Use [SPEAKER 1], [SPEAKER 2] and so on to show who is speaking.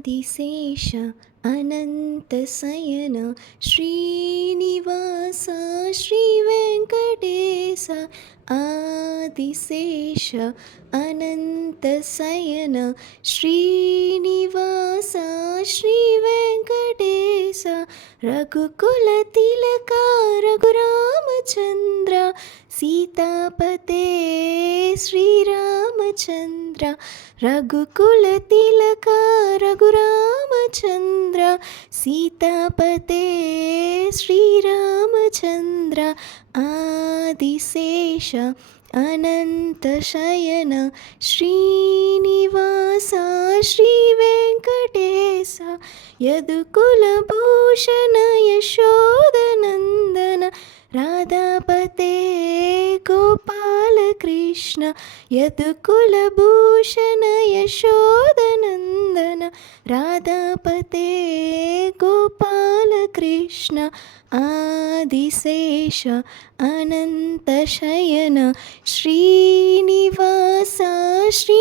[SPEAKER 1] ఆదిశేష అనంతశయన శ్రీనివాస శ్రీ వెంకటేశ ఆదిశేష అనంతశయన శ్రీనివాస శ్రీ వెంకటేశ రఘుకుల తిలక రఘురామచంద్ర సీతాపతే శ్రీ శ్రీరామచంద్ర రఘుకుల తిలక రఘురామచంద్ర సీతాపతే శ్రీరామచంద్ర ఆదిశేష అనంతశయన శ్రీనివాస శ్రీ వెంకటేశ యదుకుల భూషణ యశోదనందన రాధాపతే గోపాలకృష్ణ యదుకుల భూషణ యశోదనందన రాధాపతే గోపాలకృష్ణ ఆదిశేష అనంతశయన శ్రీనివాస శ్రీ